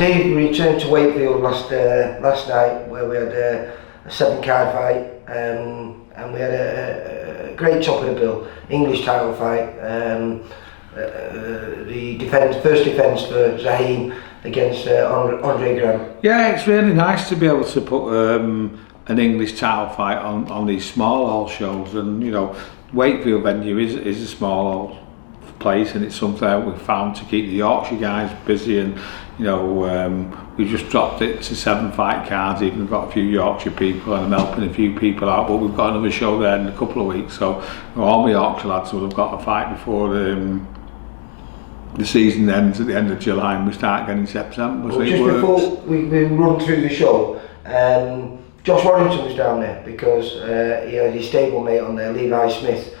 Steve returned to Wakefield last night, where we had a 7-card fight, and we had a great top of the bill, English title fight. The first defence for Zahid against Andre Graham. Yeah, it's really nice to be able to put an English title fight on these small hall shows, and you know, Wakefield venue is a small hall place, and it's something that we've found to keep the Yorkshire guys busy. And you know, we just dropped it to 7 fight cards. Even got a few Yorkshire people, and I'm helping a few people out. But we've got another show there in a couple of weeks, so all my Yorkshire lads will have got a fight before the season ends at the end of July, and we start getting September. Well, just before we run through the show, Josh Warrington was down there because he had his stablemate on there, Levi Smith,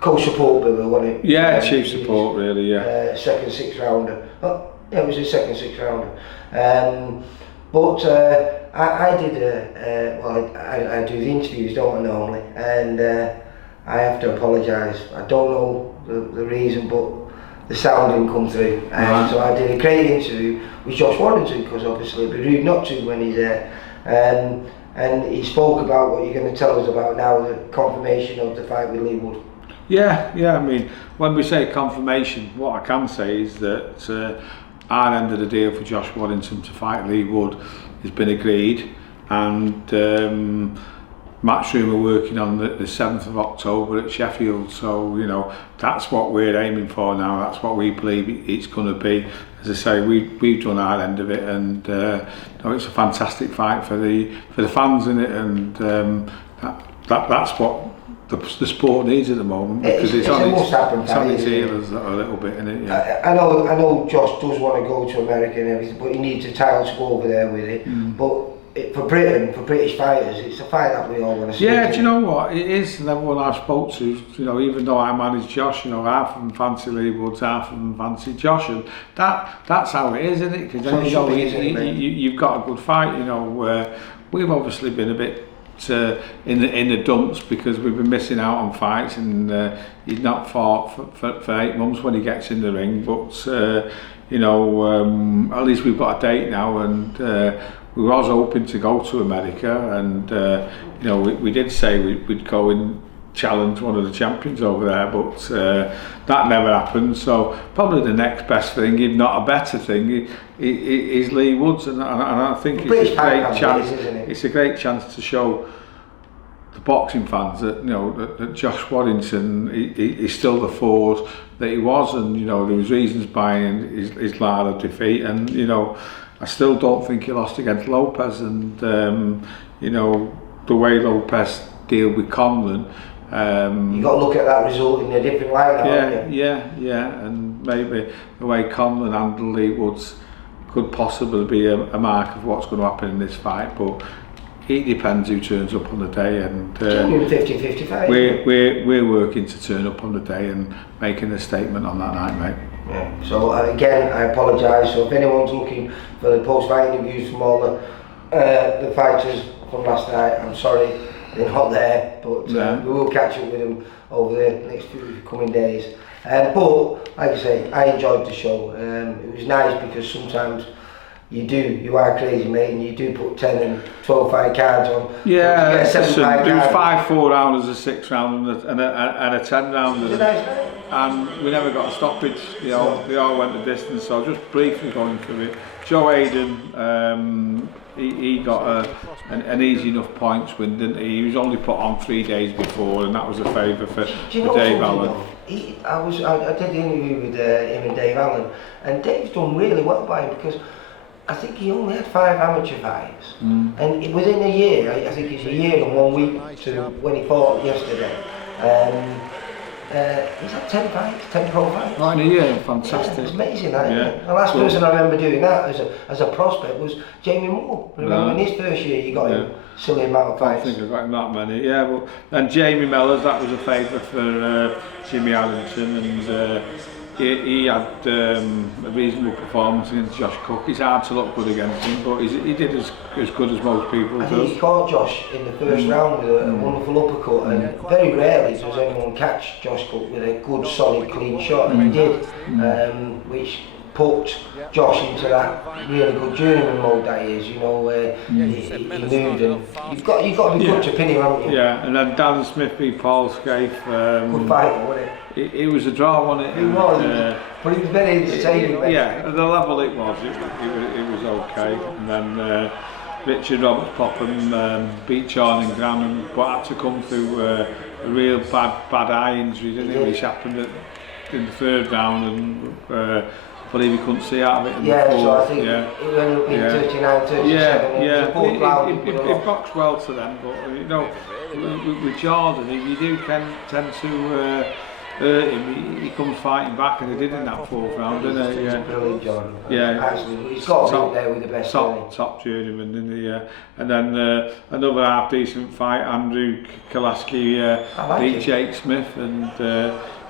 co-support biller, wasn't it? Yeah, chief support really, yeah. Second 6 rounder. Oh, yeah, it was his second 6 rounder. I did I do the interviews, don't I, normally, and I have to apologise. I don't know the reason, but the sound didn't come through. So I did a great interview with Josh Warrington, because obviously it'd be rude not to when he's there. And he spoke about what you're going to tell us about now, the confirmation of the fight with Leigh Wood. Yeah, I mean, when we say confirmation, what I can say is that our end of the deal for Josh Warrington to fight Leigh Wood has been agreed, and matchroom are working on the 7th of October at Sheffield, so you know, that's what we're aiming for now. That's what we believe it's going to be. As I say, we've done our end of it, and you know, it's a fantastic fight for the fans in it, and that's what the sport needs at the moment, because it's on its heels a little bit, in it. Yeah. I know Josh does want to go to America and everything, but he needs a title to go over there with it. But for Britain, for British fighters, it's a fight that we all want to see. Yeah, do you know what? It is, and everyone I've spoke to, you know, even though I manage Josh, you know, half of them fancy Leigh Wood, half of them fancy Josh, and that's how it is, isn't it? Because then you've got a good fight, you know. We've obviously been a bit in the dumps because we've been missing out on fights, and he's not fought for 8 months when he gets in the ring, but you know, at least we've got a date now, and we was hoping to go to America, and you know, we did say we'd go and challenge one of the champions over there, but that never happened. So probably the next best thing, if not a better thing, is Leigh Wood's, and I think it's a great chance. It's a great chance to show the boxing fans that, you know, that Josh Warrington is still the force that he was, and you know, there was reasons behind his Lara defeat, and you know, I still don't think he lost against Lopez, and you know, the way Lopez dealt with Conlon. You got to look at that result in a different light now. Yeah, and maybe the way Conlon handled Leigh Woods could possibly be a mark of what's going to happen in this fight, but it depends who turns up on the day, and 50-50 fight. We're working to turn up on the day and making a statement on that night, mate. Yeah. So again, I apologise. So if anyone's looking for the post-fight interviews from all the fighters from last night, I'm sorry they're not there, but we will catch up with them over the next few coming days. But like I say, I enjoyed the show. It was nice because sometimes you are crazy, mate, and you do put 10 and 12 fight cards on. Yeah, there was 5 4-rounders, a 6 round and a 10 rounder, and we never got a stoppage. They all went the distance. So just briefly going through it, Joe Hayden, he got an easy enough points win, didn't he? He was only put on 3 days before, and that was a favour for Dave Allen. I did the interview with him and Dave Allen, and Dave's done really well by him, because I think he only had 5 amateur fights, and within a year, I think it's a year and 1 week to when he fought yesterday, he's had 10 fights, 10 pro fights. Right, in a year, fantastic. Yeah, it's amazing, that, isn't it? The last person I remember doing that as a prospect was Jamie Moore. Remember, in his first year, you got him silly amount of fights. I think I got him that many, yeah. And Jamie Mellors, that was a favour for Jimmy Allington, and he had a reasonable performance against Josh Cook. It's hard to look good against him, but he did as good as most people do. I think he caught Josh in the first round with a wonderful uppercut, and very rarely does anyone catch Josh Cook with a good, solid, clean shot, and he did, which put Josh into that really good journeyman mode that he is, you know, where he moved, and you've got to be good to pin him, haven't you? Yeah, and then Dan Smith beat Paul Scaife. Good fight, wasn't it? It was a draw, wasn't it? It was, but it was very entertaining. Yeah, at the level it was okay. And then Richard Roberts Popham beat Sean and Graham, but had to come through a real bad eye injury, didn't it? Which happened in the third round, and I believe he couldn't see out of it. So I think it ended up being 39-37. It boxed well to them, but you know, with Jordan, you do tend to hurt him. He comes fighting back, and he did in that fourth round, didn't he? He's brilliant, Jordan. Yeah, absolutely. He's got to be there with the best. Top journeyman, didn't he? And then another half decent fight. Andrew Kalaski beat Jake Smith and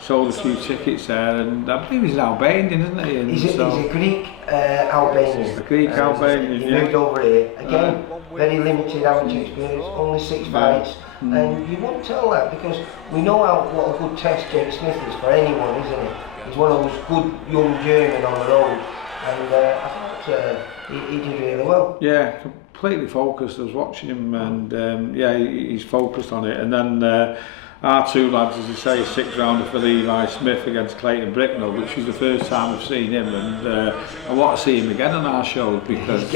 sold a few tickets there. And I believe he's an Albanian, isn't he? And he's a Greek Albanian. A Greek Albanian. He moved over here again. Very limited amateur experience. Only 6 fights. And you won't tell that because we know what a good test Jake Smith is for anyone, isn't he? He's one of those good young journeymen on the road, and I thought he did really well. Yeah, completely focused. I was watching him, and he's focused on it. And then our two lads, as you say, a 6th rounder for Levi Smith against Clayton Bricknell, which was the first time I've seen him, and I want to see him again on our show because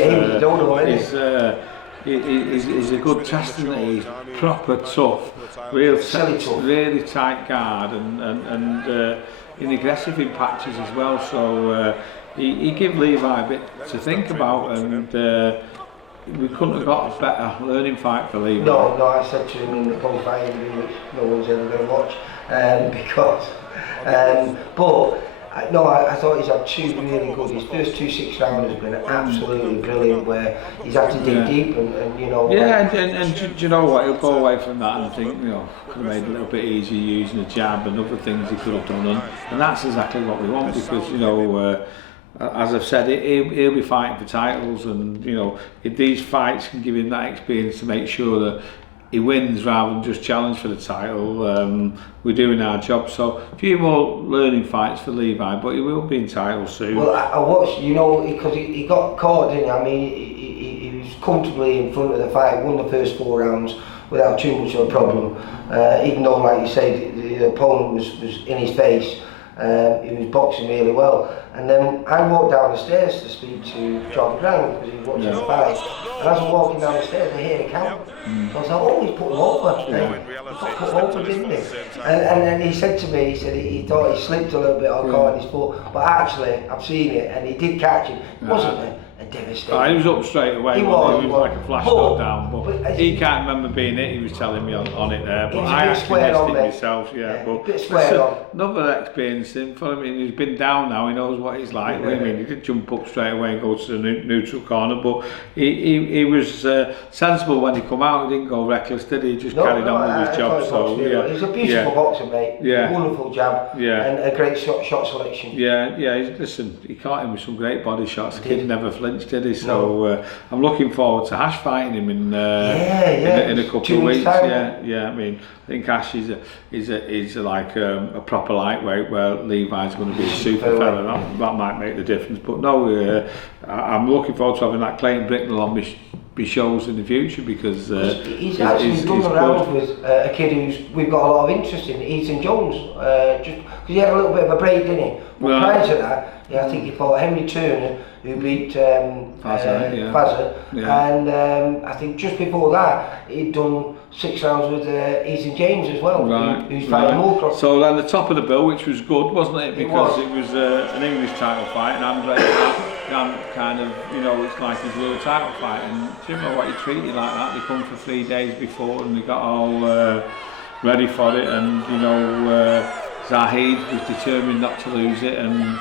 he's a good test, isn't he? He's proper tough, really tight guard, and aggressive in patches as well. So he gave Levi a bit to think about, and we couldn't have got a better learning fight for Levi. No, I said to him in the qualifying interview, which no one's ever going to watch, I thought he's had 2 really good. His first 2 6 rounders have been absolutely brilliant, where he's had to dig deep and you know. Yeah, and do you know what? He'll go away from that and think, you know, could have made it a little bit easier using a jab and other things he could have done, and that's exactly what we want because you know. As I've said, he'll be fighting for titles, and you know, if these fights can give him that experience to make sure that he wins rather than just challenge for the title, we're doing our job. So a few more learning fights for Levi, but he will be entitled soon. Well, I watched, you know, because he got caught, didn't he? I mean, he was comfortably in front of the fight, won the first 4 rounds without too much of a problem, even though, like you said, the opponent was in his face. He was boxing really well, and then I walked down the stairs to speak to John Brown because he was watching the fight, and as I'm walking down the stairs I hear the count. So I was like, oh, he's put him over, he got put over, didn't he? And then he said to me, he said he thought he slipped a little bit on caught his foot, but actually I've seen it and he did catch him. It wasn't a devastating. He was up straight away. He was like a flash knockdown, but he can't remember being it. He was telling me on it there, but I actually missed it myself. Yeah, but another experience for him. He's been down now. He knows what he's like. I mean, he did jump up straight away and go to the neutral corner, but he was sensible when he come out. He didn't go reckless, did he? He just carried on with his job. So he's a beautiful boxer, mate. Yeah, wonderful jab. Yeah, and a great shot selection. Yeah. Listen, he caught him with some great body shots. The kid never flinched, did he? So I'm looking forward to Ash fighting him in a couple of weeks. Yeah. I mean, I think Ash is like a proper lightweight, where Levi's going to be a super fella. That might make the difference. But no, I'm looking forward to having that Clayton Bricknell on my shows in the future because he's actually run around with a kid who's we've got a lot of interest in, Ethan Jones. Just because he had a little bit of a break, didn't he? But prior to that, I think he fought Henry Turner, who beat Fazza, and I think just before that he'd done 6 rounds with Ethan James as well, who's fighting Moorcroft. So then the top of the bill, which was good, wasn't it? Because it was an English title fight, and Andre kind of, you know, it's like his world title fight, and do you know what, he treated you like that? They come for 3 days before and they got all ready for it, and you know, Zahid was determined not to lose it, and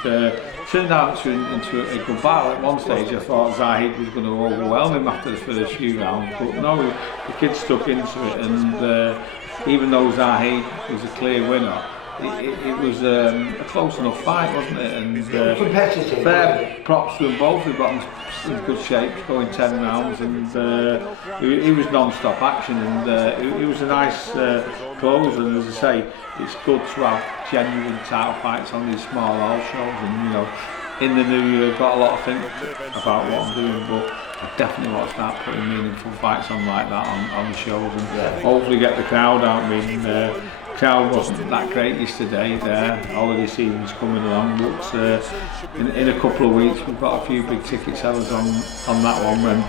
turned out into a good battle. At one stage I thought Zahid was going to overwhelm him after the first few rounds, but no, the kid stuck into it, and even though Zahid was a clear winner, it was a close enough fight, wasn't it? And fair props to them both. They've got in good shape, going 10 rounds, and it was non-stop action, and it was a nice close. And as I say, it's good to have genuine title fights on these small hall shows, and you know, in the new year, I've got a lot to think about what I'm doing, but I definitely want to start putting meaningful fights on like that on the shows, and hopefully get the crowd out. I mean, crowd wasn't that great yesterday. Holiday season's coming along, but in a couple of weeks we've got a few big ticket sellers on that one, and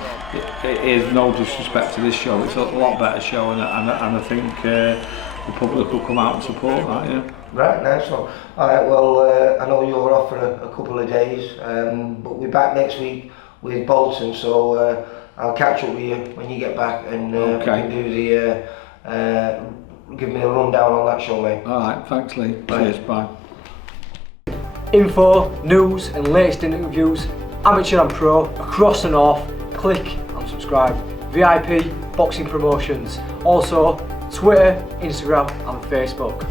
it is no disrespect to this show, it's a lot better show, and I think the public will come out and support that. Yeah. Right, nice one. Alright, well, I know you're off for a couple of days, but we're back next week with Bolton, so I'll catch up with you when you get back, and we can do the give me a rundown on that show, mate. Alright, thanks Leigh. Cheers, bye. Info, news and latest interviews, amateur and pro, across the north. Click and subscribe. VIP Boxing Promotions. Also Twitter, Instagram and Facebook.